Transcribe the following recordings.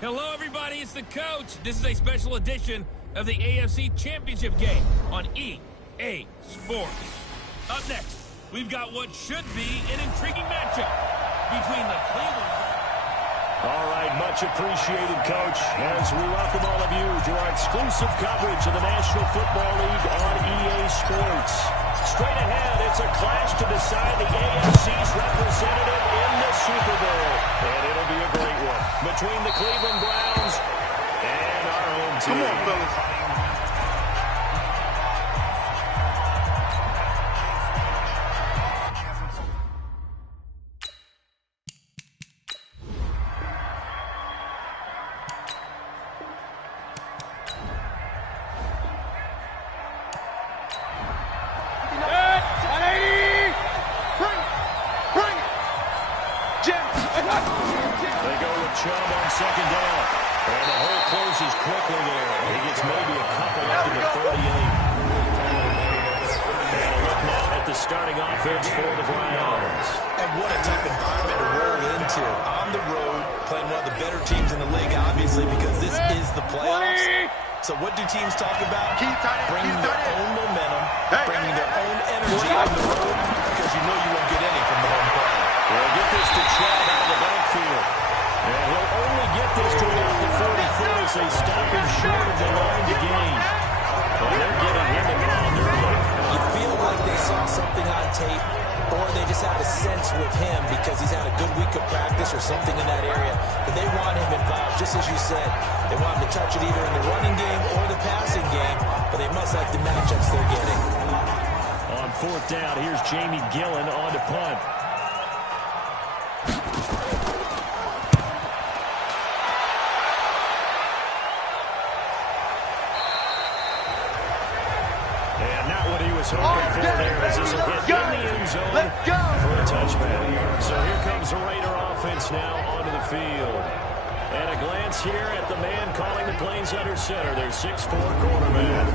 Hello, everybody. It's the coach. This is a special edition of the AFC Championship game on EA Sports. Up next, we've got what should be an intriguing matchup between the Cleveland... All right, much appreciated, Coach, as we welcome all of you to our exclusive coverage of the National Football League on EA Sports. Straight ahead, it's a clash to decide the AFC's representative in the Super Bowl, and it'll be a great one between the Cleveland Browns and our home team. Come on, fellas. So what do teams talk about? Bringing their own momentum, bringing their own energy on the road, because you know you won't get any from the home crowd. We'll get this to Chad out of the backfield. And he'll only get this to about the 44 as they stop him short of the line to gain. Well, they're getting him involved early. You feel like they saw something on tape, or they just have a sense with him because he's had a good week of practice or something in that area. But they want him involved, just as you said. They want him to touch it either in the running game or the passing game, but they must like the matchups they're getting. On fourth down, here's Jamie Gillen on to punt. And not what he was hoping for there, as this will hit in the end zone for a touchback. So here comes the Raider offense now onto the field. And a glance here at the man calling the plays under center, their 6'4" quarterback.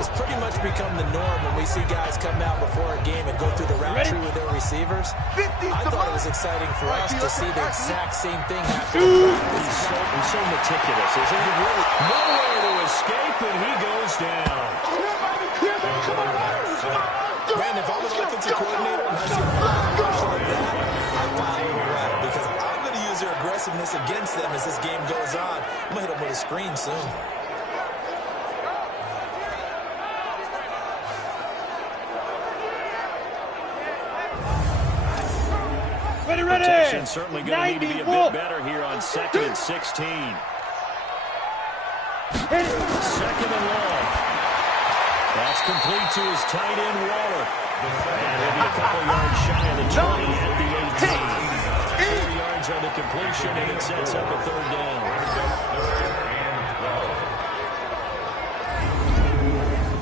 It's pretty much become the norm when we see guys come out before a game and go through the route tree with their receivers. I thought it was exciting for us to see the exact same thing happen in practice. He's so meticulous, isn't he? Really, nowhere to escape, and he goes down. Man, if I'm an offensive coordinator and I see a rush like that, I file it away because I'm going to use their aggressiveness against them as this game goes on. I'm going to hit them with a screen soon. Protection certainly going to need to be a bit better here on 2nd and 16. 2nd and long. That's complete to his tight end, Waller. And he'll be a couple yards shy of the 20 at the 18. 30 yards on the completion, and it sets up a third down.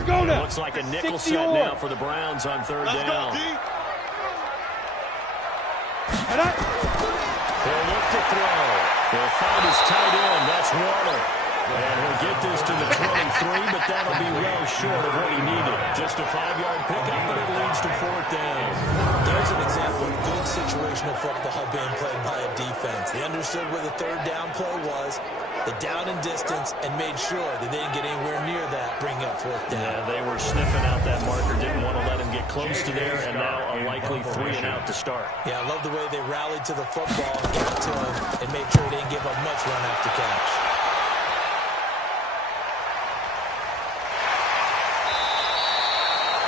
It looks like a nickel set now for the Browns on third down. He'll look to throw. He'll find his tight end. That's Waller. And he'll get this to the 23, but that'll be well short of what he needed. Just a 5-yard pickup, but it leads to fourth down. There's an example of good situational football being played by a defense. They understood where the third down play was, the down and distance, and made sure that they didn't get anywhere near that, bringing up fourth down. Yeah, they were sniffing out that marker, didn't want to let him get close to there, and now a likely 3 and out to start. Yeah, I love the way they rallied to the football, got to him, and made sure they didn't give up much run after catch.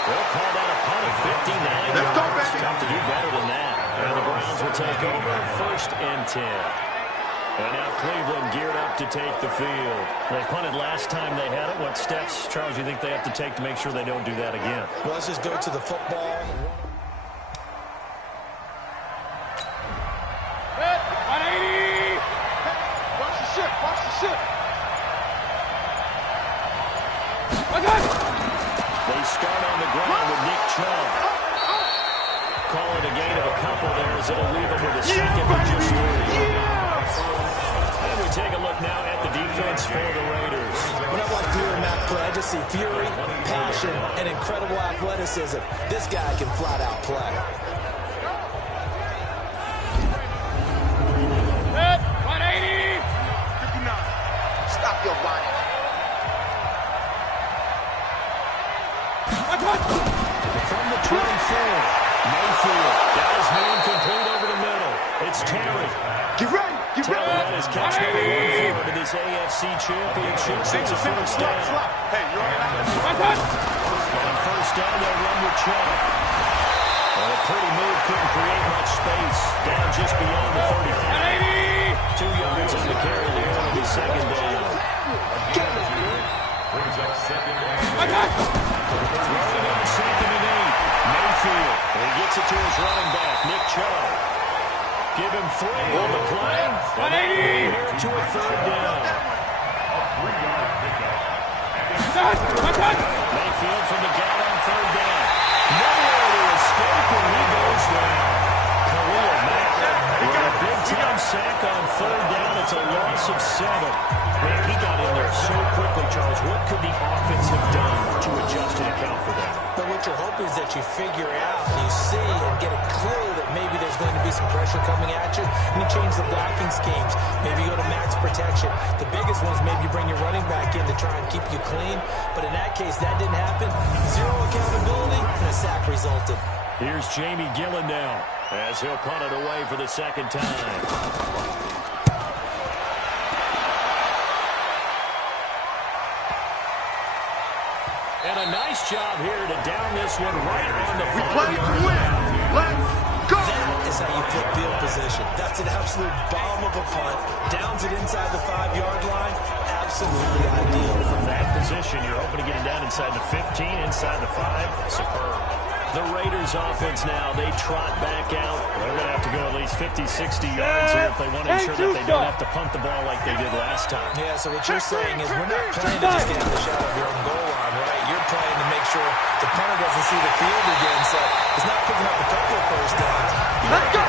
They'll call that a punt of 59 yards. Tough to do better than that. And the Browns will take over 1st and 10. And now Cleveland geared up to take the field. They punted last time they had it. What steps, Charles, do you think they have to take to make sure they don't do that again? Well, let's just go to the football. Hit, 180. Watch the ship, watch the ship. They start on the ground with Nick Chubb. Call it a gain of a couple there as it'll leave them with a second and just 3. And we take a look now at the defense for the Raiders. When I like viewing that play, I just see fury, passion, and incredible athleticism. This guy can flat out play. Hit, 180. catch number 1 for him in this AFC Championship. It's a first down. Hey, you're on First down, they'll run with Chubb. Well, a pretty move, couldn't create much space. Down just beyond the 35. 2 yards on the carry there on the second down. Running on 2nd and 8. Mayfield. And he gets it to his running back, Nick Chubb. Give him 3 on the play. And here to a 3rd down. Mayfield from the gap on 3rd down. Nowhere to escape, and he goes down. Khalil Mack with a big-time sack on 3rd down. It's a loss of 7. Man, he got in there so quickly, Charles. What could the offense have done to adjust and account for that? But what you're hoping is that you figure out, and you see and get a clue that maybe there's going to be some pressure coming at you, and you change the blocking schemes. Maybe you go to max protection. The biggest one is maybe you bring your running back in to try and keep you clean. But in that case, that didn't happen. 0 accountability, and a sack resulted. Here's Jamie Gillen now, as he'll punt it away for the 2nd time. And a nice job here to down this one right on the 5-yard line. Let's go! That is how you flip field position. That's an absolute bomb of a punt. Downs it inside the 5-yard line. Absolutely ideal. From that position, you're hoping to get it down inside the 15, inside the 5. Superb. The Raiders offense now, they trot back out. They're going to have to go at least 50, 60 yards here if they want to ensure that they don't have to punt the ball like they did last time. Yeah, so what you're saying is we're not playing to just get out the shot of your own goal line, right? You're playing to make sure the punter doesn't see the field again, so it's not picking up a couple of first downs. Let's go!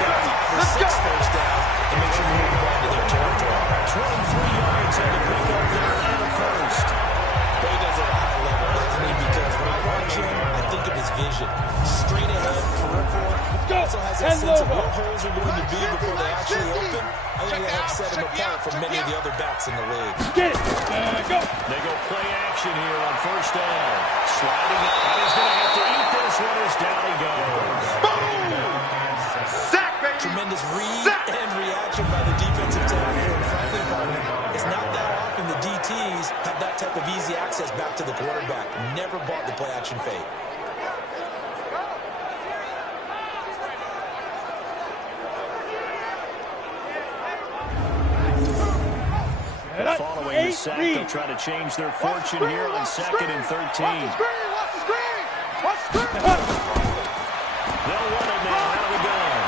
Let's go! First downs and make sure you move the ball to their territory. 23 yards on the pickup there and a first. But he does it at a high level, doesn't he? Because when I watch him, I think of his vision. Straight ahead, peripheral. He also has that sense of where holes are going to be before they actually open. I think that helps set him apart from many of the other backs in the league. Get it. Go. They go play action here on first down. Sliding up. And he's going to have to eat this one as down he goes. Sack, baby! Tremendous read and reaction by the defensive tackle. And frankly, partner, it's not that often the DTs have that type of easy access back to the quarterback. Never bought the play action fake. Following the sack, they'll try to change their fortune here on 2nd and 13. Watch the screen! Watch the screen! They'll run it now out of the gun.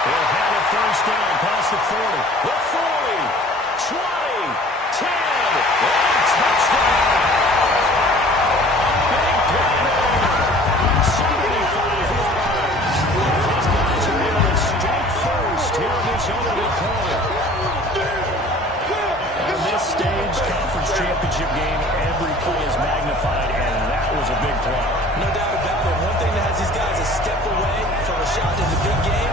They'll have a first down past the 40. The 40, 20, 10, and touchdown! Big play there. 75 yards. These guys are able to strike first here in this opening quarter. On this stage, conference championship game, every play is magnified, and that was a big play. No doubt about it. One thing that has these guys a step away from a shot in the big game,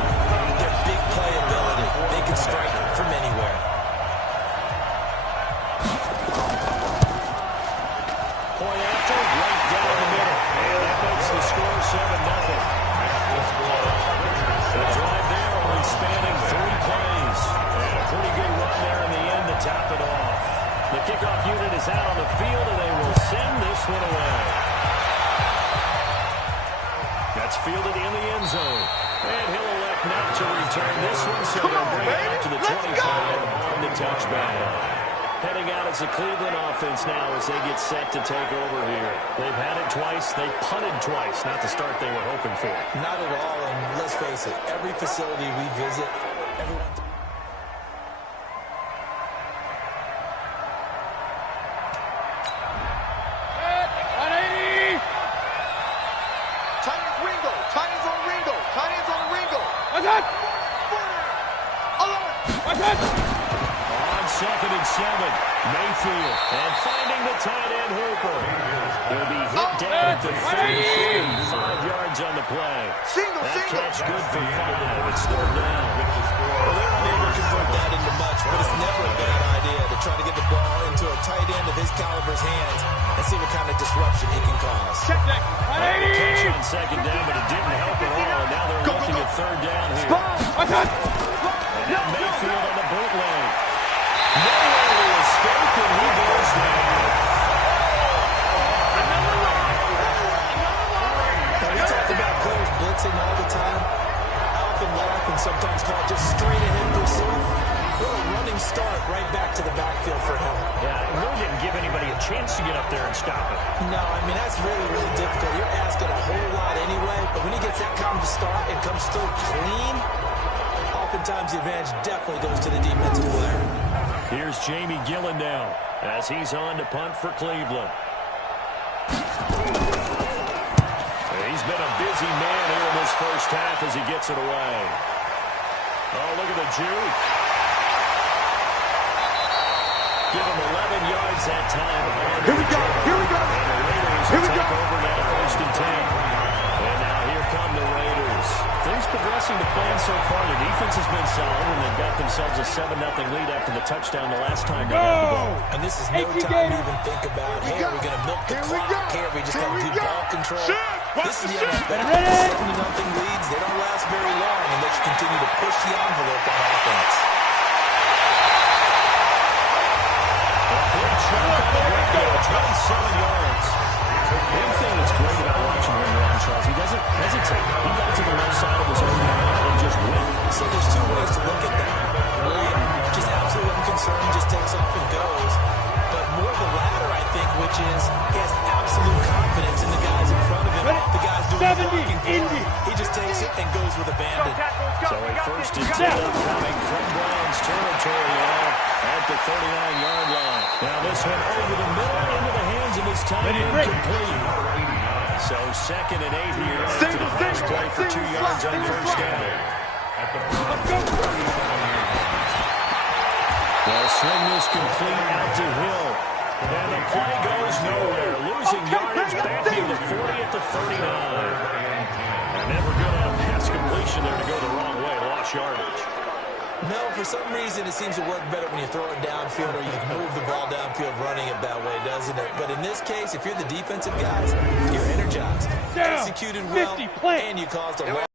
their big play ability. They can strike from anywhere. Point after, right down the middle. And that makes the score 7-0. The drive there only spanning 3 plays. And a pretty good run there in the end to top it off. The kickoff unit is out on the field, and they will send this one away. That's fielded in the end zone. And he'll elect not to return this one, so they'll bring it out to the 25 on the touchback. Heading out as the Cleveland offense now as they get set to take over here. They've had it twice. They've punted twice. Not the start they were hoping for. Not at all, and let's face it, every facility we visit, everyone... On 2nd and 7, Mayfield, and finding the tight end Hooper. He'll be hit down at the 33, 5 yards on the play. That catch good for 5. It's 3rd down. Well, they're unable to convert that into much, but it's never a bad idea to try to get the ball into a tight end of his caliber's hands and see what kind of disruption he can cause. Catch on 2nd down, but it didn't help at all, and now they're looking at 3rd down here. And now Mayfield on the board. all the time. I often laugh and sometimes call it just straight ahead pursuit. What a running start right back to the backfield for him. Yeah, it really didn't give anybody a chance to get up there and stop it. No, I mean, that's really, really difficult. You're asking a whole lot anyway, but when he gets that kind of start and comes through clean, oftentimes the advantage definitely goes to the defensive player. Here's Jamie Gillen now as he's on to punt for Cleveland. He's been a busy man here in this first half as he gets it away. Oh, look at the juke. Give him 11 yards that time. Here we go. Here we go. And the Raiders Here we take go. over now, 1st and 10. And now here come the Raiders. Things progressing to plan so far. The defense has been solid, and they've got themselves a 7-0 lead after the touchdown the last time they had the ball. And this is no time to even think about, hey, are we going to milk the clock? Hey, are we just going to do ball control? This is the NFL. 7-0 leads. They don't last very long unless you continue to push the envelope on offense. Big chunk on the ground, 27 yards. One thing that's great about watching him run, Charles, he doesn't hesitate. He got to the left side of his own line and just went. So there's two ways to look at that. One, just absolutely unconcerned, just takes off and goes. But more the latter, I think, which is he has absolute confidence in the guys in front of him. The guys doing the blocking for him. He just takes it and goes with abandon. So a 1st and 10 coming from Browns territory now at the 39-yard line. Now this one over the middle into the hands of his tight end complete. So 2nd and 8 here after the pass play for 2 yards on 1st down. They'll swing this complete out to Hill. And the play goes nowhere. Losing yardage back near the 40 at the 39. And never good on a pass completion there to go the wrong way. Lost yardage. No, for some reason it seems to work better when you throw it downfield or you can move the ball downfield running it that way, doesn't it? But in this case, if you're the defensive guys, you're energized, executed well, and you caused a lot.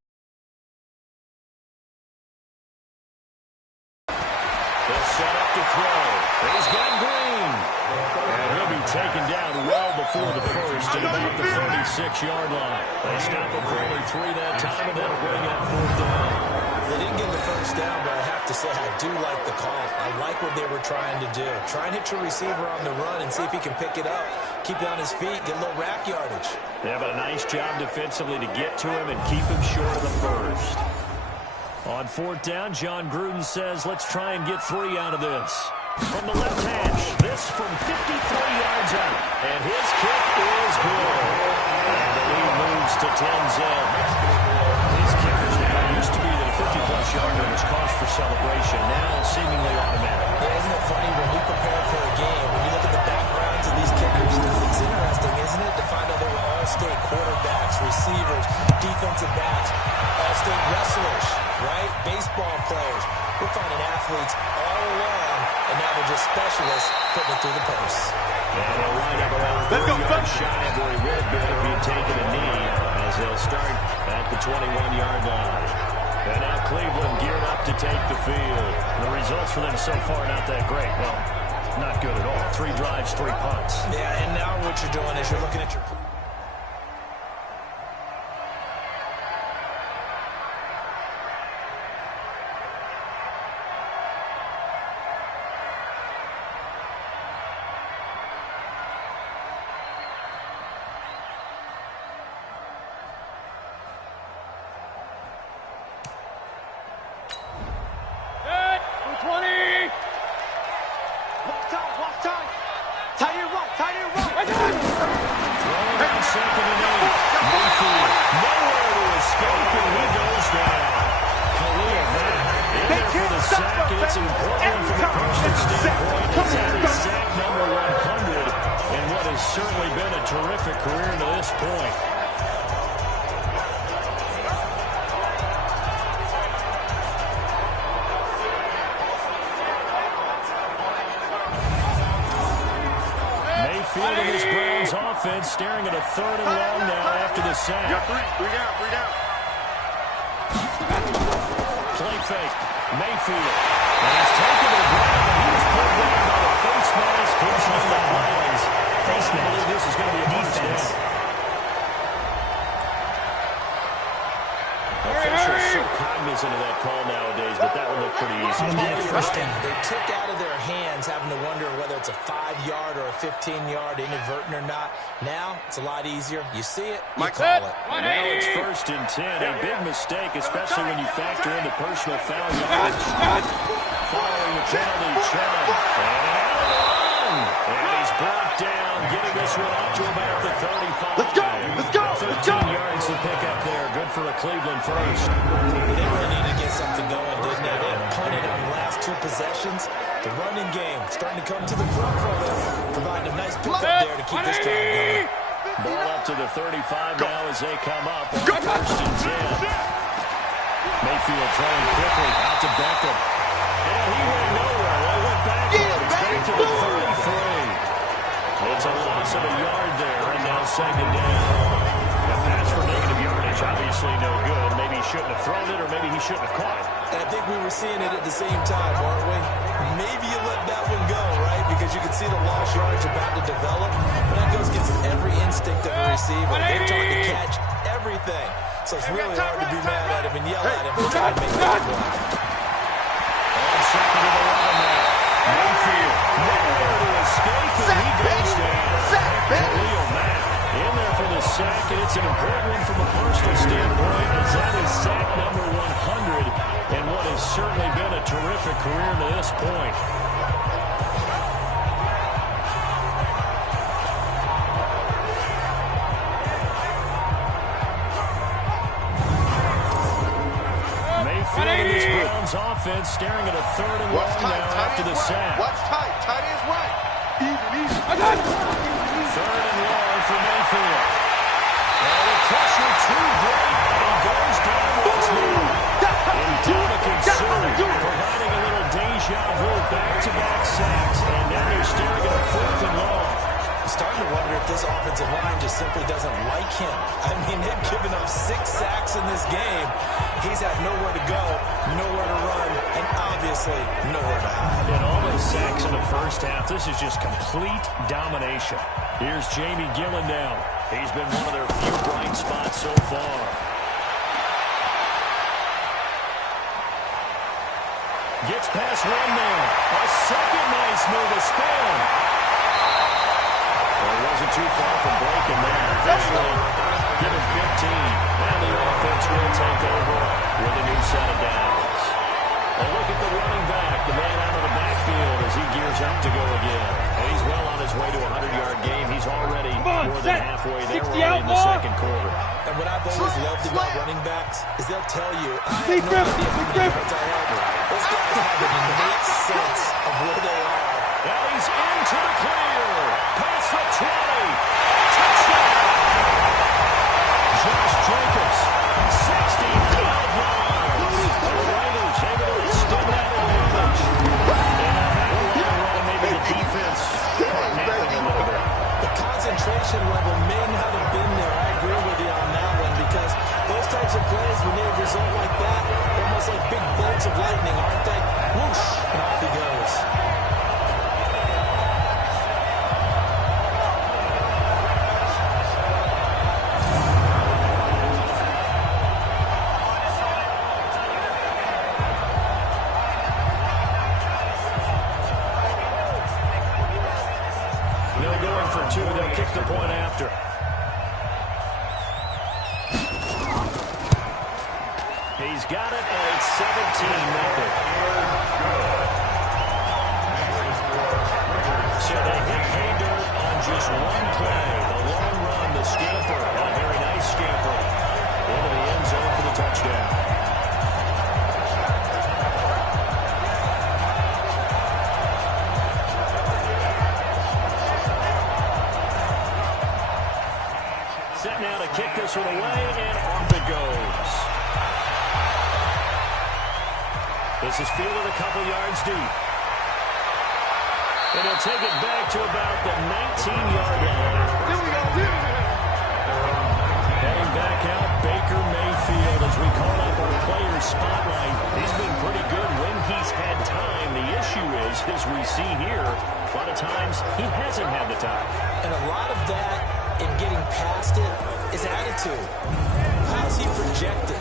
They'll set up to throw. He's got Green. And he'll be taken down well before the first at about the 36-yard line. They stop him for only 3 that time, and that'll bring up 4th down. They didn't get the first down, but I have to say I do like the call. I like what they were trying to do. Try and hit your receiver on the run and see if he can pick it up, keep it on his feet, get a little rack yardage. Yeah, but a nice job defensively to get to him and keep him short of the first. On 4th down, John Gruden says, let's try and get 3 out of this. From the left hash, this from 53 yards out. And his kick is good. And the lead moves to 10-zip. These kickers now used to be that a 50-plus yarder was cause for celebration. Now seemingly automatic. Yeah, isn't it funny when we prepare for a game, when you look at the backgrounds of these kickers, it's interesting, isn't it, to find out they were all-state quarterbacks, receivers, defensive backs, all-state wrestlers, right? Baseball players. We're finding athletes all along, and now they're just specialists putting it through the posts. And he'll wind up around 4 yards shy of where he would have been if he had taken a knee, as they'll start at the 21-yard line. And now Cleveland geared up to take the field. The results for them so far not that great. Well, not good at all. 3 drives, 3 punts. Yeah, and now what you're doing is you're looking at your... It's important from a coaching standpoint. He's had his sack number 100 in what has certainly been a terrific career to this point. Mayfield and this Browns offense staring at a 3rd and long now after the sack. Three down. Play fake. Mayfield. And he's taken to the ground, and he was pulled down by the face mask. Here's one of the flags. Face mask. I believe this is going to be a defense. so cognizant of that call nowadays, but that one looked pretty easy. They took out of their hands having to wonder whether it's a 5-yard or a 15-yard inadvertent or not. Now, it's a lot easier. You see it, you call it. Now it's 1st and 10. A big mistake, especially when you factor in the personal foul yardage. Following the penalty, Chubb. And he's brought down, getting this one up to about the 35. Let's go! Let's go! 13 yards to pick up there. Good for the Cleveland first. They really need to get something going, didn't they? They punted on the last 2 possessions. The running game starting to come to the front for them, providing a nice pickup there to keep this drive going. Ball up to the 35 now as they come up on 1st and 10. Mayfield throwing quickly out to Beckham. And he went nowhere. They went backwards. Back to the 33. It's a loss of a yard there, and now 2nd down. A pass for negative yardage, obviously no good. Maybe he shouldn't have thrown it, or maybe he shouldn't have caught it. And I think we were seeing it at the same time, weren't we? Maybe you let that one go, right? Because you can see the lost yards about to develop. But that goes against every instinct of a receiver. They're trying to catch everything. So it's really hard to be mad at him and yell at him for trying to make that play. On 2nd and 11 now. Mayfield, nowhere to escape, and he goes down. Khalil Mack in there for the sack, and it's an important one from a personal standpoint, as that is sack number 100, and what has certainly been a terrific career to this point. Mayfield and this Browns offense staring at a 3rd and long now after the sack. Watch tight. Tight is right. Easy. 3rd and long for Mayfield. And the pressure too great, and he goes down once more. And Dominican Sue providing a little deja vu, back-to-back sacks, and now they're staring at a 4th and long. I'm starting to wonder if this offensive line just simply doesn't like him. I mean, they've given up 6 sacks in this game. He's had nowhere to go, nowhere to run, and obviously nowhere to hide. And all those sacks in the first half, this is just complete domination. Here's Jamie Gillen now. He's been one of their few bright spots so far. Gets past one man. A second nice move, a spin. Well, it wasn't too far from breaking there. Officially given 15. And the offense will take over with a new set of downs. A look at the running back, the man out of the backfield as he gears up to go again. And he's well on his way to a 100-yard game. He's already more than halfway there in the 2nd quarter. And what I've always loved about running backs is they'll tell you, I have no idea how many yards I have. Those guys have an innate sense of where they are. And he's into the clear. Past the 20. Touchdown. Josh Jacobs, 65 yards. The Raiders able to extend that advantage. And maybe the defense napping a little bit. The concentration level may not have been there. I agree with you on that one, because those types of plays, when they result like that, they're almost like big bolts of lightning, aren't they? Whoosh, and off he goes. They'll kick the point after. He's got it, and it's 17-0. So they hit pay dirt on just one play. The long run, the scamper, and a very nice scamper into the end zone for the touchdown. Set now to kick this one away, and off it goes. This is fielded a couple yards deep. And he'll take it back to about the 19-yard line. Heading back out, Baker Mayfield, as we call up our players' spotlight. He's been pretty good when he's had time. The issue is, as we see here, a lot of times he hasn't had the time. And a lot of that, in getting past it, is attitude. How's he projecting?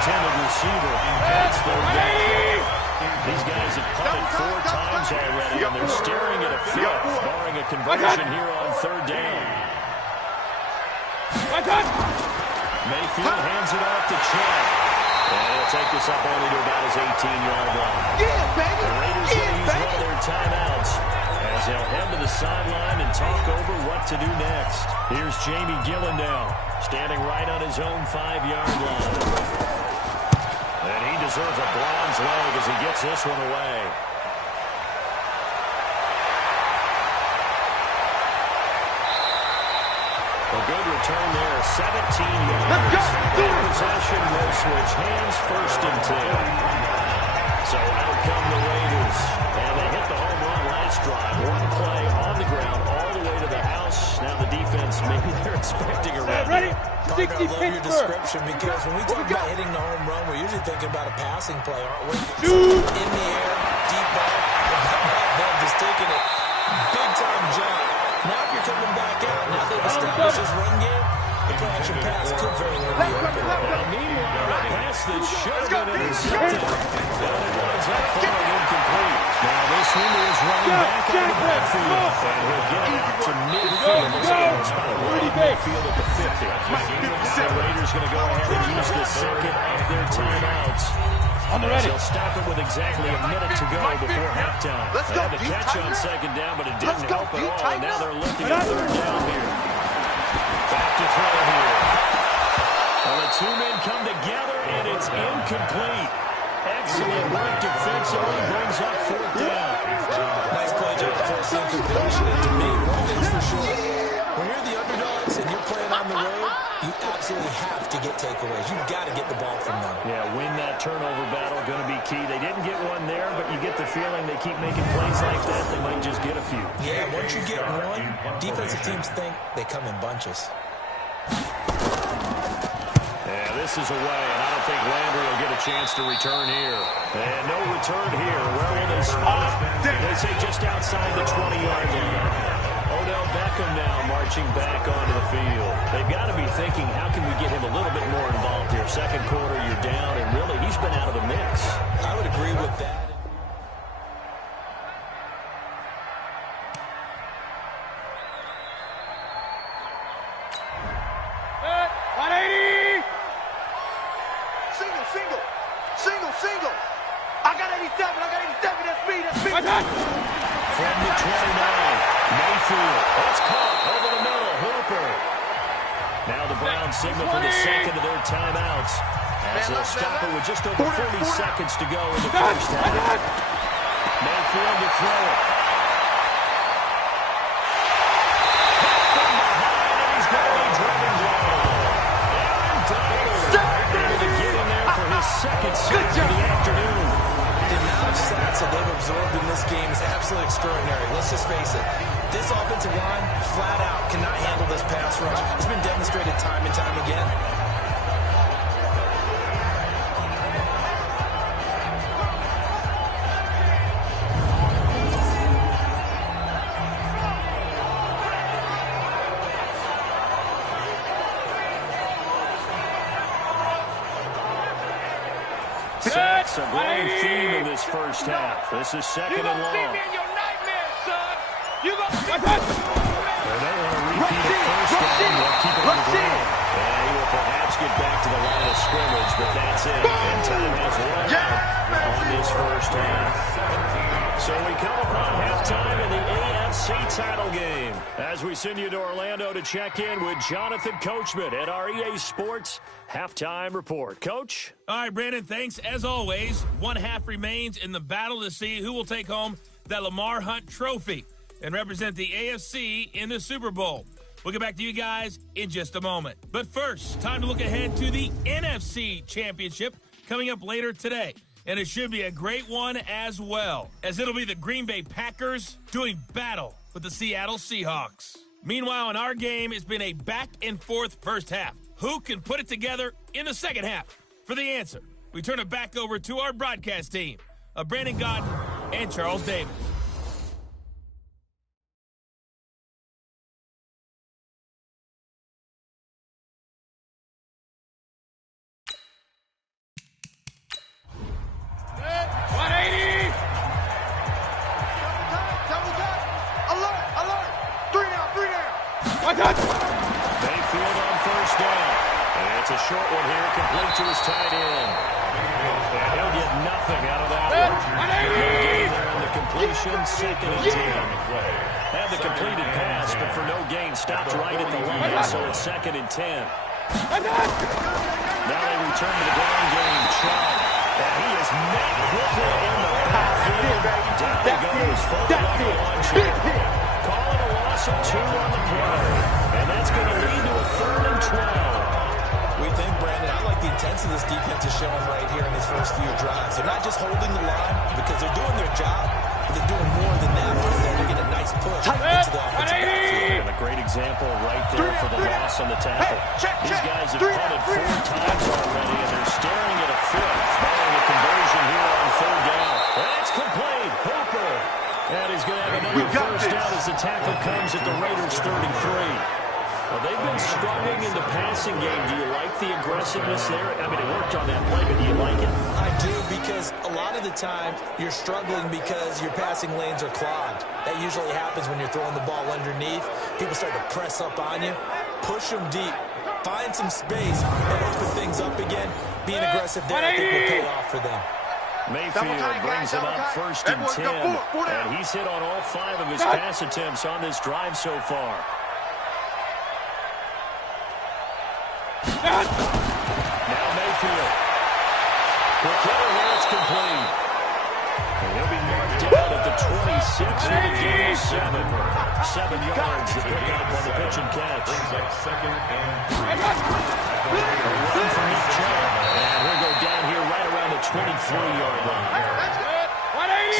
intended receiver. It's third down. These guys have punted 4 times already, and they're staring at a fifth, barring a conversion here on third down. Mayfield hands it off to Chad. And he'll take this up only to about his 18-yard line. The Raiders going to use one of their timeouts as they'll head to the sideline and talk over what to do next. Here's Jamie Gillen now, standing right on his own 5-yard line. And he deserves a bronze leg as he gets this one away. A good return there, 17 yards. That possession will switch hands, 1st and 10. So out come the Raiders. And they hit the home run last drive. One play on the ground all the way to the house. Now the defense, maybe they're expecting a run. Ready? Partner, I love your description because when we talk about hitting the home run, we're usually thinking about a passing play, aren't we? In the air, deep ball. Them just taking it. Big-time jump. Now if you're coming back out, now they've established this run game, the play-action pass could very well be open. Now, meanwhile, a pass that should have been intercepted. But it winds up falling incomplete. Now this one is running back out of the backfield. And he'll get out to midfield. It's about right midfield at the 50. The Raiders going to go ahead and use the second of their timeouts. He'll stop it with exactly a minute to go before halftime. They had the catch on second down, but it didn't help at all. And now they're looking at third down here. Back to throw here. Well, the 2 men come together, and it's incomplete. Excellent work defensively, brings up 4th down. Nice play, Joe, to force incompletion. And to me, one thing's for sure. When you're the underdogs and you're playing on the road, you absolutely have to get takeaways. You've got to get the ball from them. Yeah, win that turnover battle, going to be key. They didn't get one there, but you get the feeling they keep making plays like that, they might just get a few. Yeah, once you get one, defensive teams think they come in bunches. Yeah, this is away, and I don't think Landry will get a chance to return here. And no return here. Where will they spot it? They say just outside the 20-yard line. Odell Beckham now marching back onto the field. They've got to be thinking, how can we get him a little bit more involved here? Second quarter, you're down, and really, he's been out of the mix. I would agree with that. Single. I got 87. That's me. From the 29, Mayfield. That's caught over the middle. Hooper. Now the Browns signal for the second of their timeouts as they'll stop it with just over 40 seconds to go in the first half. Mayfield to throw it. From behind, and he's going to be driven down. Aaron Donald able to get in there for his second sack of the afternoon. The amount of sacks that they've absorbed in this game is absolutely extraordinary. Let's just face it. This offensive line, flat out, cannot handle this pass rush. It's been demonstrated time and time again. Sacks a growing theme in this first half. This is second and long. See me in your nightmares, son. You gonna see They don't want to repeat it first down. They'll keep it on the ground. And he will perhaps get back to the line of scrimmage, but that's it. And time has run out on this first half. So we come upon halftime in the AFC title game as we send you to Orlando to check in with Jonathan Coachman at our EA Sports Halftime Report. Coach? All right, Brandon, thanks. As always, one half remains in the battle to see who will take home that Lamar Hunt trophy and represent the AFC in the Super Bowl. We'll get back to you guys in just a moment. But first, time to look ahead to the NFC Championship coming up later today. And it should be a great one as well, as it'll be the Green Bay Packers doing battle with the Seattle Seahawks. Meanwhile, in our game, it's been a back-and-forth first half. Who can put it together in the second half? For the answer, we turn it back over to our broadcast team of Brandon Godden and Charles Davis. Mayfield on first down. And it's a short one here, complete to his tight end. And he'll get nothing out of that one. Getting there on the completion, 2nd and 10. Had the completed pass, but for no gain, stopped right at the line, so it's 2nd and 10. Now they return to the ground game. Chubb, and he is met quickly in the backfield. Down he goes, folded up the launch here. Calling a loss of 2 on the play, and that's going to lead to a 3rd and 12. We think, Brandon, I like the intensity this defense is showing right here in these first few drives. They're not just holding the line because they're doing their job, but they're doing more than that. They're getting a nice push into the offensive backfield. And a great example right there for the loss on the tackle. These guys have punted 4 times already, and they're staring at a 5th. Following a conversion here on 3rd down. And it's complete. Hooper. And he's going to have another first down as the tackle comes at the Raiders' 33. Well, they've been struggling in the passing game. Do you like the aggressiveness there? I mean, it worked on that play, but do you like it? I do, because a lot of the time you're struggling because your passing lanes are clogged. That usually happens when you're throwing the ball underneath. People start to press up on you. Push them deep. Find some space and open things up again. Being aggressive there, I think, will pay off for them. Mayfield brings him up 1st and 10. And he's hit on all 5 of his pass attempts on this drive so far. Now Mayfield. Quick hitter here, it's complete. And he'll be marked down at the 26 for the gain of 7. 7 yards to pick up on the pitch and catch. A run for Nick Chubb. And he'll go down here right around the 23-yard line.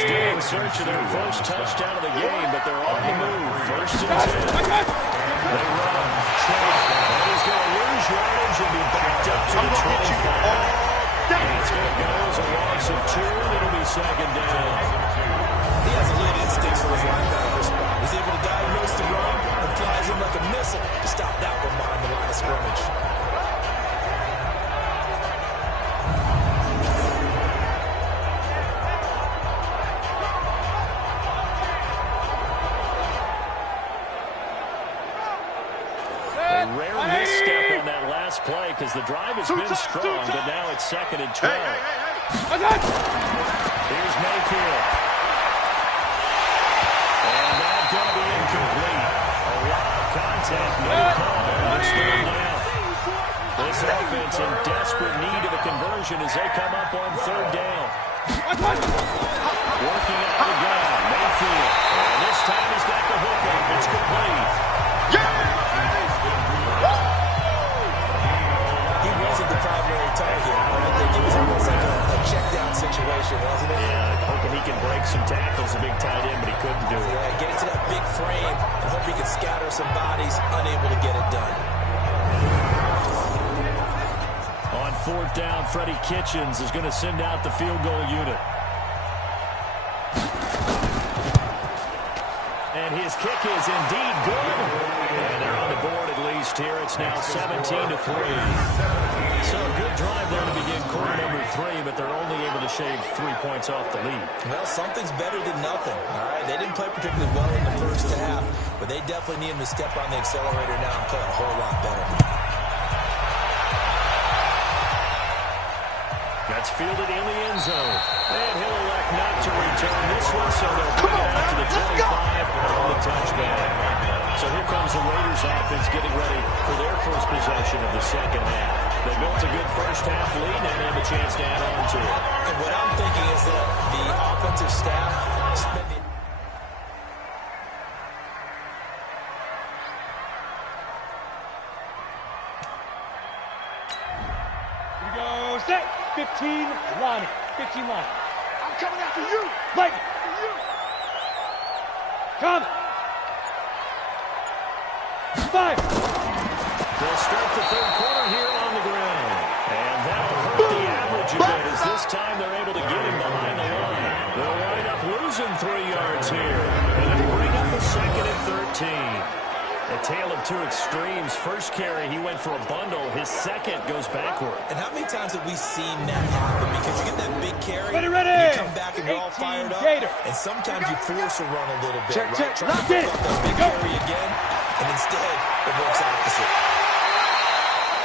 Still in search of their first touchdown of the game, but they're on the move. 1st and 10. They run. And he's going to lose yardage and be backed up to the 25. And it's going to go as a loss of 2, and it'll be 2nd down. He has elite instincts for his linebacker spot. He's able to diagnose the run and flies in like a missile to stop that one behind the line of scrimmage. Play because the drive has been strong, but now it's 2nd and 12. Here's Mayfield. And that's going to be incomplete. A lot of contact, no call. It's 3rd down. This offense in desperate need of a conversion as they come up on 3rd down. Working out of the gun, Mayfield. And this time he's got the hook up. It's complete. The primary target. It was almost like a check-down situation, wasn't it? Yeah, hoping he can break some tackles, a big tight end, but he couldn't do it. Yeah, get into that big frame and hope he can scatter some bodies, unable to get it done. On 4th down, Freddie Kitchens is going to send out the field goal unit. And his kick is indeed good. And they're on the board at least here. It's now 17-3. So a good drive there to begin quarter number 3, but they're only able to shave 3 points off the lead. Well, something's better than nothing. All right, they didn't play particularly well in the first half, but they definitely need him to step on the accelerator now and play a whole lot better. That's fielded in the end zone. And he'll elect not to return this one, so they'll bring it out to the 25 on the touchback. So here comes the Raiders offense getting ready for their first possession of the 2nd half. They built a good first half lead and they have a chance to add on to it. And what I'm thinking is that the offensive staff spent the... Here we go, set, 15 line, 15 line. I'm coming after you. Right. Come. 5. They'll start the 3rd quarter here on the ground. And that'll hurt the average a bit as this time they're able to get him behind the line. They'll wind up losing 3 yards here. And it'll bring up the 2nd and 13. A tale of 2 extremes. First carry, he went for a bundle. His second goes backward. And how many times have we seen that happen? Because you get that big carry, ready. and you come back and you're all fired up. Gator. And sometimes you force a run a little bit, Check. Trying to pick up that big carry again. and instead it works opposite.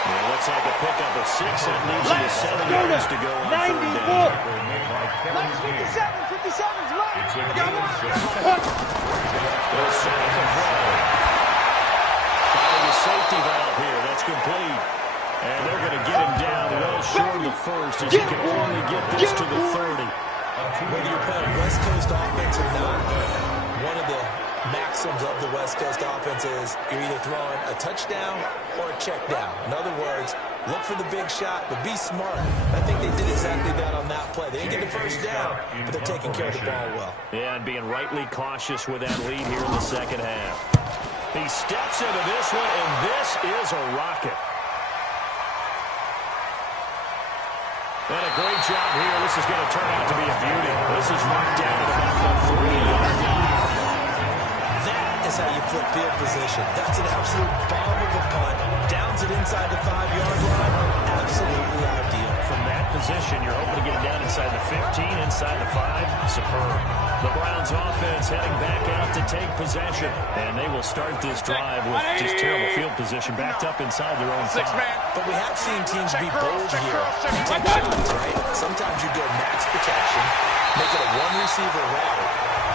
Yeah, looks like a pickup of 6. That leaves you 7 yards to go on 3rd down. 57's right. Got one. They'll set up the throw. Finding the safety valve here. That's complete. And they're going to get him down well short of the first as he can only get this to the 30. Whether you're playing West Coast offense or not, one of the maxims of the West Coast offense is you're either throwing a touchdown or a check down. In other words, look for the big shot, but be smart. I think they did exactly that on that play. They didn't get the first down, but they're taking care of the ball well. Yeah, and being rightly cautious with that lead here in the second half. He steps into this one, and this is a rocket. And a great job here. This is going to turn out to be a beauty. This is knocked down at about the 3-yard line. That is how you flip field position. That's an absolute bomb of a punt. Downs it inside the 5-yard line. Absolutely ideal. From that position, you're hoping to get it down inside the 15, inside the 5. Superb. The Browns offense heading back out to take possession. And they will start this drive with just terrible field position, backed up inside their own 5. But we have seen teams be bold here and take shots, right? Sometimes you do a max protection, make it a one-receiver route,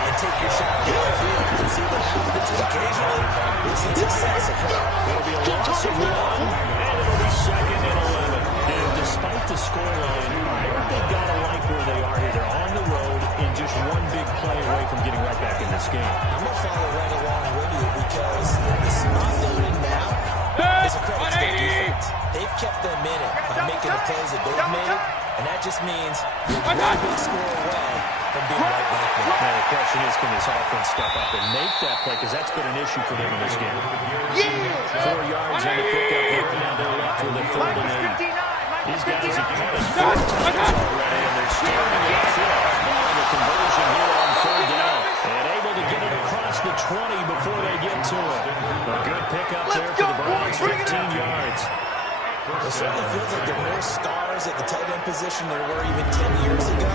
and take your shot downfield and see what happens. Occasionally, we've seen success occur. It'll be a loss of 1, and it'll be 2nd and 11. And despite the scoreline, I think they've got to like where they are here. They're on the road and just one big play away from getting right back in this game. I'm going to follow right along with you because the spot they're in now is a credit to their defense. They've kept them in it by making the plays that they've made, and that just means you're one big score away from being right back there. Now, the question is, can this offense step up and make that play? Because that's been an issue for them in this game. 4 yards on the pickup there, and now they're left with a 3rd and 8. These guys have punted 4 times already, and they're starting at 5th. Now the conversion here on 3rd down. And able to get it across the 20 before they get to it. A good pickup there for the Browns, 15 yards. It certainly feels like there are more stars at the tight end position than there were even 10 years ago.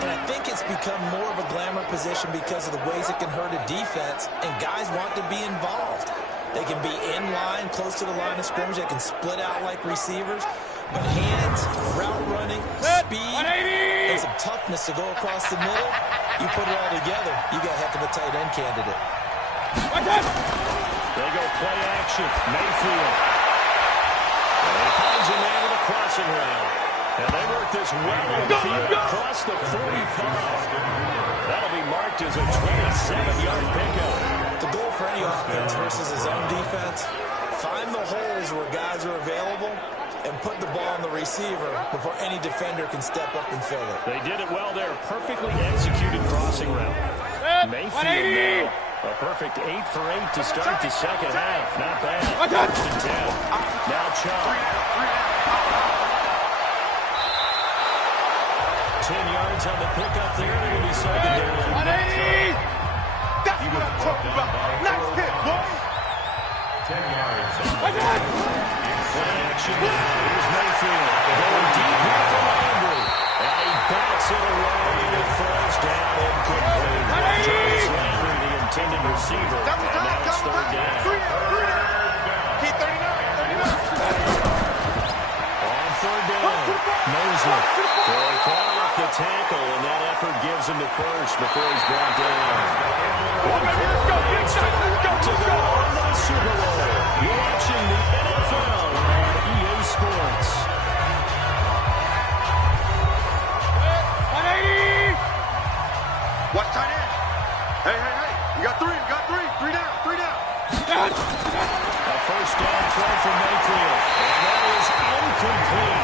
And I think it's become more of a glamour position because of the ways it can hurt a defense, and guys want to be involved. They can be in line, close to the line of scrimmage. They can split out like receivers. But hands, route running, speed, and some toughness to go across the middle, you put it all together, you got a heck of a tight end candidate. They go play action. Mayfield. And he finds a man with a crossing route. And they work this well in the field across the 45. That'll be marked as a 27-yard pickup. The goal for any offense versus his own defense, find the holes where guys are available and put the ball on the receiver before any defender can step up and fill it. They did it well there. Perfectly executed crossing route. Mayfield now. A perfect 8 for 8 to start the second half. Not bad. 1st and 10. Now Chubb. 10 yards on the pickup there. It will be 2nd down. That's what I'm talking about. Nice hit, boy. 10 yards. Play action now. Here's Mayfield. Going deep here for Landry. And he bats it away. It falls down incomplete. Jarvis Landry, the intended receiver. And now it's 3rd down. Keep 39. On 3rd down. Mosley. They fall off the tackle, and that effort gives him the first before he's brought down. One remains for the right to go on to the Super Bowl. You're watching the NFL on EA Sports. 180. Watch tight end. Hey. You got 3. Three down. A 1st down throw for Mayfield. And that is incomplete.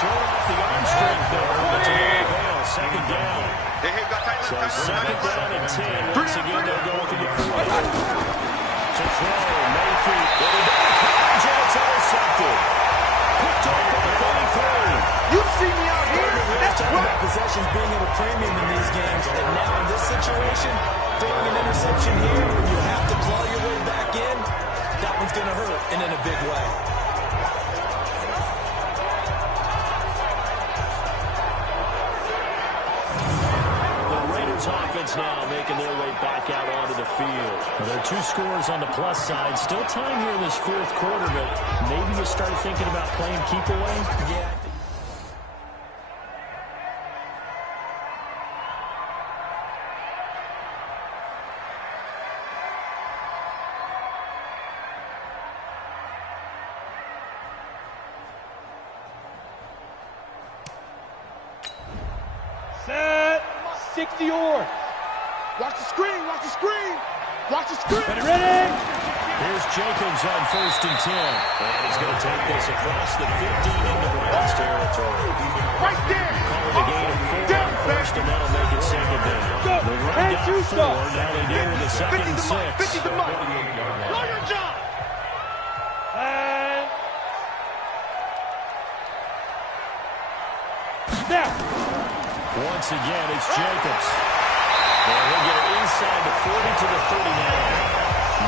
Showing off the arm strength there, but to no avail. 2nd down. Hey, got tight So left. 2nd down and 10. Once again, they'll go with the 40. To throw, Mayfield. With a big coverage, and it's intercepted. Picked off at the 33. You see me out here. That's Talking what. about possessions being at a premium in these games, and now in this situation, throwing an interception here when you have to claw your way back in, that one's going to hurt, and in a big way. The Raiders offense offense now making their way back out onto the field. Well, there are 2 scores on the plus side. Still time here in this 4th quarter, but maybe you start thinking about playing keep away? Yeah. Set. 60 or. Watch the screen, watch the screen. Watch the screen. Ready. Here's Jacobs on 1st and 10. And he's going to take this across the 15 into Browns territory. Right there. Calling a gain of 4 on 1st, and that'll make it 2nd down. The run got 4. Now they deal with a 2nd and 6. 50 the money. Know your job. And snap. Once again, it's Jacobs. And he'll get it inside the 40 to the 39.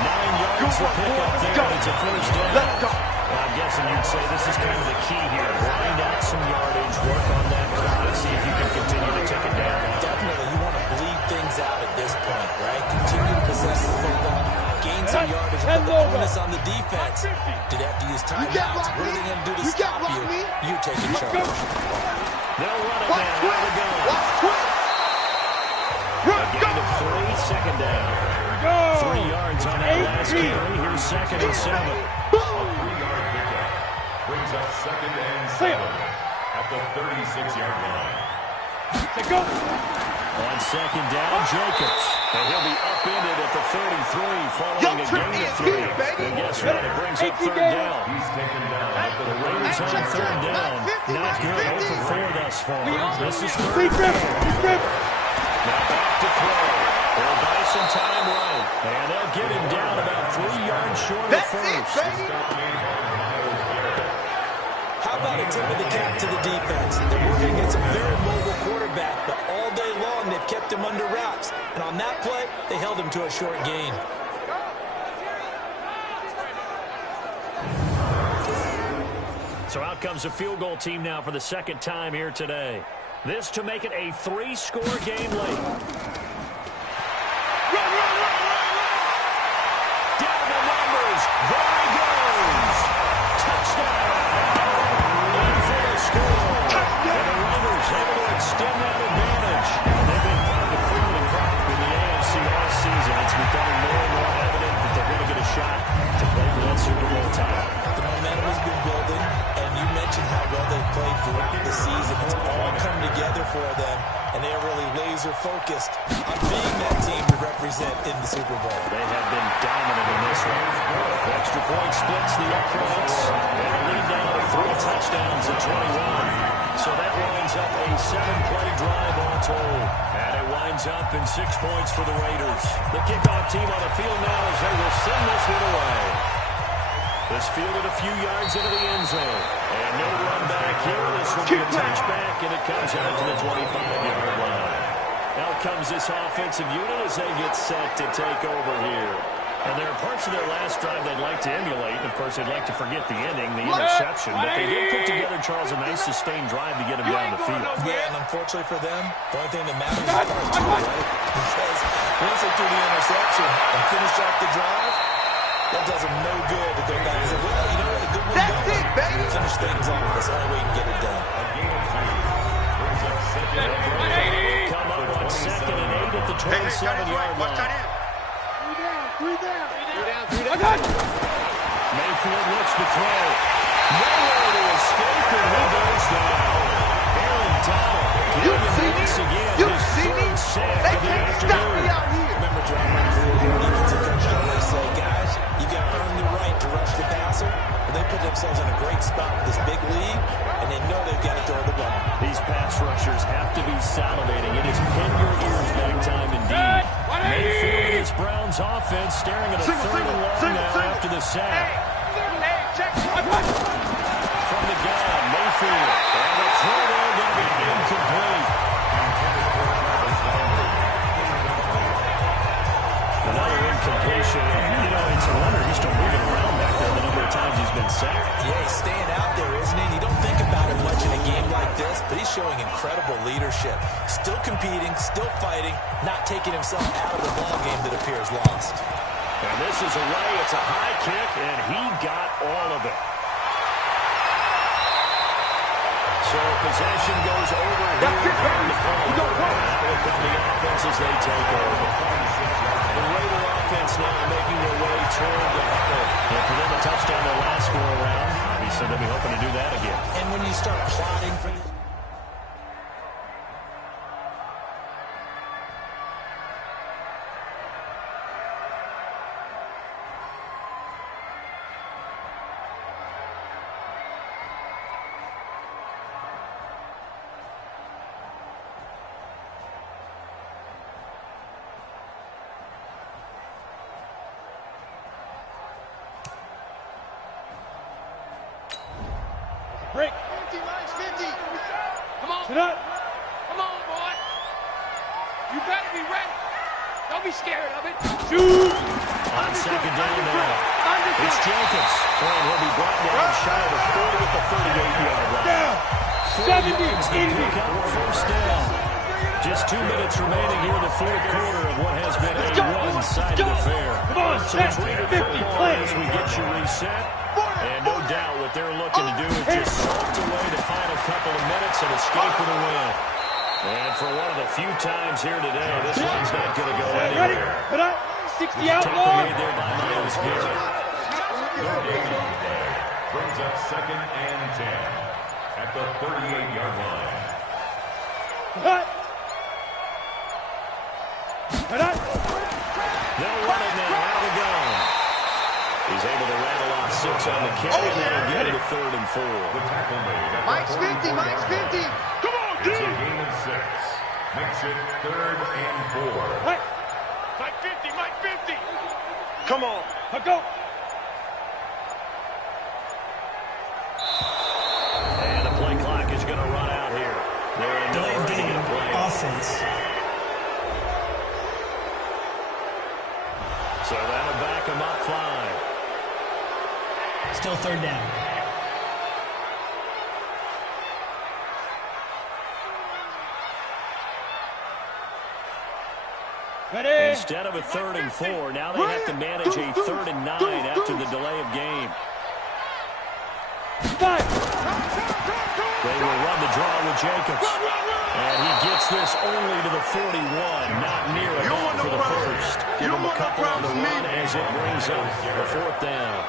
9 yards to pick up there, and it's a 1st down. Let's go. I'm guessing you'd say this is kind of the key here. Grind out some yardage, work on that clock, see if you can continue to take it down. Definitely, you want to bleed things out at this point, right? Continue to possess the football, gain some yardage, and put the onus on the defense. Do they have to use timeouts? What are they going to do to stop you? You take in charge. They'll run it now. Out of the gun. A gain of 3, 2nd down. 3 yards on that last carry. Here's 2nd and 7. A 3-yard pickup brings up 2nd and 7 at the 36-yard line. Go. On 2nd down, Jacobs. And he'll be upended at the 33 following a gain of 3. And guess what? It brings up 3rd down. He's taken down at the Raiders on 3rd down. Not good. 0 for 4 thus far. This is 3rd down. Now back to throw. They'll buy some time right. And they'll get him down about 3 yards short of first. How about a tip of the cap to the defense? They're working against a very mobile quarterback, but all day long they've kept him under wraps. And on that play, they held him to a short gain. So out comes a field goal team now for the 2nd time here today. This to make it a 3-score game late. Down the numbers. There he goes. Touchdown. In for the score. And the Raiders able to extend that advantage. They've been part of the cream and crop in the AFC all season. It's becoming more and more evident that they're going to get a shot to play for that Super Bowl title. The momentum has been building, and you mentioned how well they've played throughout the season. It's all come together for them, and they are really laser-focused on being that team to represent in the Super Bowl. They have been dominant in this one. Extra point splits the uprights. They lead now to 3 touchdowns at 21. So that winds up a 7-play drive all told. And it winds up in 6 points for the Raiders. The kickoff team on the field now as they will send this one away. This fielded a few yards into the end zone. And no run back here. This will be a touchback, and it comes out to the 25-yard line. Out comes this offensive unit as they get set to take over here. And there are parts of their last drive they'd like to emulate. Of course, they'd like to forget the ending, the interception. But they did put together, Charles, a nice sustained drive to get them down the field. Yeah, and unfortunately for them, the only thing that matters is part 2, right? Because once they threw the interception and finish off the drive, that does them no good to go back and say, well, you know what, a good one That's it, baby. Finish things off. That's the only way you can get it done. A gain of 3 brings up 2nd and 8. Come up on 2nd and 8 at the 27-yard line. Mayfield looks to throw. Nowhere to escape, and he goes down. Aaron Donald getting him once again. His 3rd sack of the afternoon. Remember, throughout my career here, defensive coaches always say, guys, you got to earn the right to rush the passer. But they put themselves in a great spot with this big lead, and they know they've got to throw the ball. These pass rushers have to be salivating. It is pin your ears back time indeed. Mayfield and his Browns offense staring at a 3rd and long now after the sack. From the gun, Mayfield. And the throw there going to be incomplete. Another incompletion. You know, it's a wonder he's still moving around back there the number of times he's been sacked. Yeah, he's staying out there, isn't he? You don't think about it much in a game like this, but he's showing incredible leadership. Still competing, still fighting, not taking himself out of the ball game that appears lost. And this is away. It's a high kick, and he got all of it. So possession goes over here. That will come the offense as they take over. The Raider offense now making their way toward the huddle. And for them to touch down their last go-around, obviously they'll be hoping to do that again. And when you start plotting for this... Break. 50, mine's 50. Come on. Sit up. Come on, boy. You better be ready. Don't be scared of it. Shoot. On second down now. It's Jacobs. And he'll be brought down shy of the 40 at the 38-yard line. Down. 70, 80. First down. Just 2 minutes remaining here in the fourth quarter of what has been a one-sided affair. Come on, So set. it's Raider 50, football play. as we get you reset. And no doubt what they're looking to do is just salt away the final couple of minutes and escape with a win. And for one of the few times here today, this one's not going to go Ready? anywhere. Put up. 60 out, Tackle Lord. made there by Myles Garrett. Brings up second and 10 at the 38-yard line. Cut. Put up. They'll run it now out of the gun. He's able to rattle off 6 on the carry, and that'll get it to 3rd and 4. The tackle made at Mike's the 50, Mike's 50. Come on, It's a dude. gain of 6. Makes it 3rd and 4. Right. Mike 50, Mike 50. Come on. Go. And the play clock is going to run out here. They're in Delay of game, offense. So that'll back them up 5. Still 3rd down. Ready. Instead of a 3rd and 4, now they have to manage a 3rd and 9 after the delay of game. 5. They will run the draw with Jacobs. And he gets this only to the 41, not near enough for the first. Give him a couple on the run as it brings up the 4th down.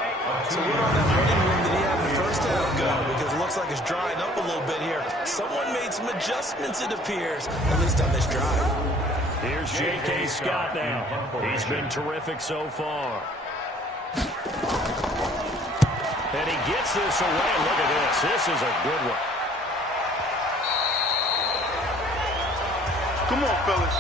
So where on that running room did he have in the first half go? Because it looks like it's drying up a little bit here. Someone made some adjustments, it appears, at least on this drive. Here's J.K. Scott now. He's been terrific so far. And he gets this away. Look at this. This is a good one. Come on, fellas.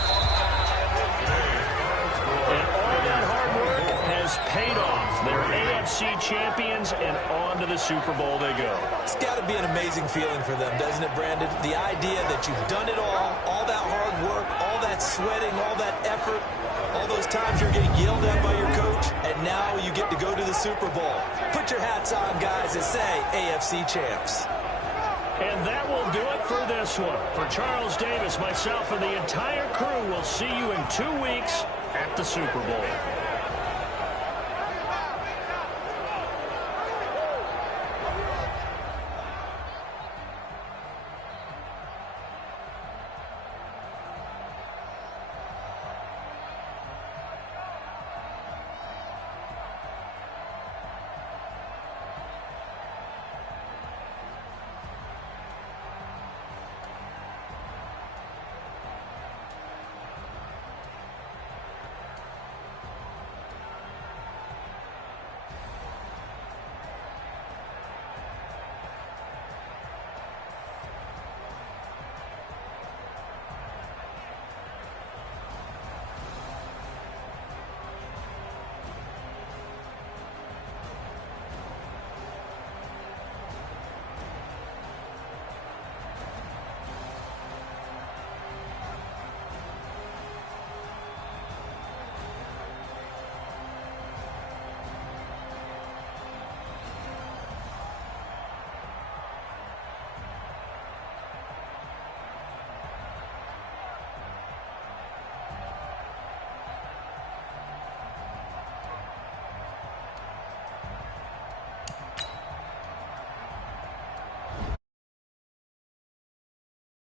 And all that hard work has paid off. They're AFC champions, and on to the Super Bowl they go. It's got to be an amazing feeling for them, doesn't it, Brandon? The idea that you've done it all that hard work, all that sweating, all that effort, all those times you're getting yelled at by your coach, and now you get to go to the Super Bowl. Put your hats on, guys, and say AFC champs. And that will do it for this one. For Charles Davis, myself, and the entire crew, we'll see you in 2 weeks at the Super Bowl.